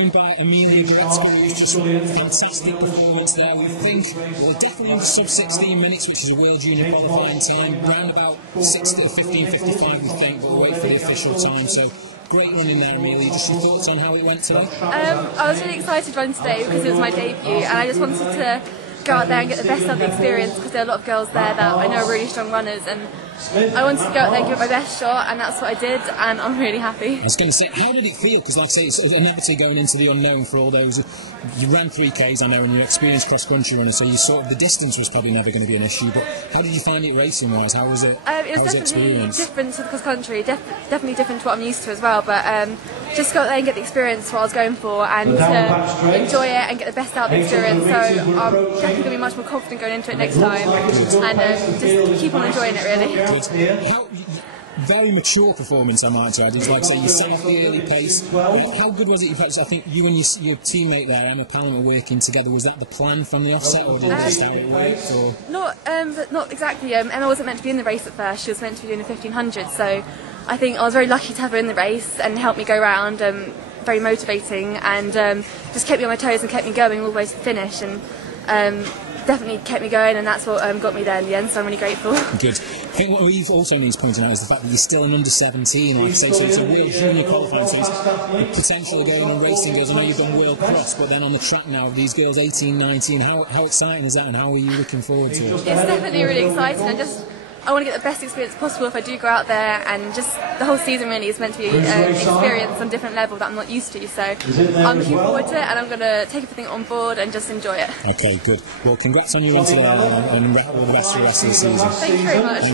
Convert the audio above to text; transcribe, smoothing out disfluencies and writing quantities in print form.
By Amelia Goretzka, who's just won a fantastic performance there. We think definitely under sub 16 minutes, which is a World Junior qualifying time, around about 15:55 we think, but we'll wait for the official time. So great running there, Amelia. Just your thoughts on how it went today? I was really excited to run today because it was my debut, and I just wanted to go out there and get the best out of the experience because there are a lot of girls there that I know are really strong runners, and I wanted to go out there and give it my best shot, and that's what I did, and I'm really happy. I was going to say, how did it feel? Because like I say, it's sort of a naivety going into the unknown for all those. You ran 3Ks, I know, and you're an experienced cross-country runner, so you sort of, the distance was probably never going to be an issue, but how did you find it racing-wise? How was it? It was definitely different to the cross-country, definitely different to what I'm used to as well, but just go out there and get the experience what I was going for, and to enjoy it and get the best out of the experience, so I'm definitely going to be much more confident going into it next time, and just keep on enjoying it, really. How, very mature performance, I might add. It's like I say, you set off the early pace. How good was it? I think you and your teammate there, Emma Pallant, were working together. Was that the plan from the offset, or did it just how it worked? Or? Not exactly. Emma wasn't meant to be in the race at first. She was meant to be doing the 1500. So I think I was very lucky to have her in the race and help me go round. Very motivating, and just kept me on my toes and kept me going all the way to the finish. And definitely kept me going, and that's what got me there in the end, so I'm really grateful. Good. I think what we also need to point out is the fact that you're still an under 17, like I say, so it's a World Junior qualifying, so it's the potential of going on racing girls. I know you've done World Cross, but then on the track now, these girls 18, 19, how exciting is that, and how are you looking forward to it? It's definitely really exciting, and I want to get the best experience possible if I do go out there, and just the whole season really is meant to be an experience on a different level that I'm not used to, so I'm looking forward to it, and I'm going to take everything on board and just enjoy it. Okay, good. Well, congrats on your win today, and all the best for the rest of the season. Thank you very much.